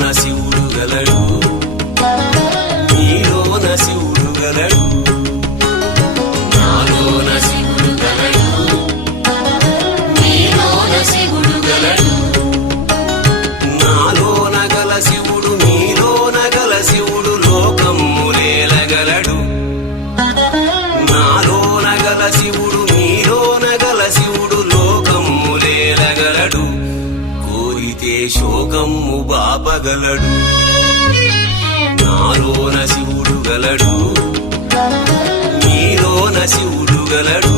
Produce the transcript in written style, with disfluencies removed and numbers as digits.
నాలోన శివుడు గలడు, నీలోన శివుడు గలడు. నాలోన శివుడు గలడు, నీలోన శివుడు గలడు. నాలోన గల శివుడు నీలోన గల శివుడు లోకమ్ములేలగలడు. నాలోన గల శివుడు నీలోన గల శివుడు లోకమ్ములేలగలడు. కోరితే శోకమ్ము బాపగలడు. నాలోన శివుడు గలడు, నీలోన శివుడు గలడు.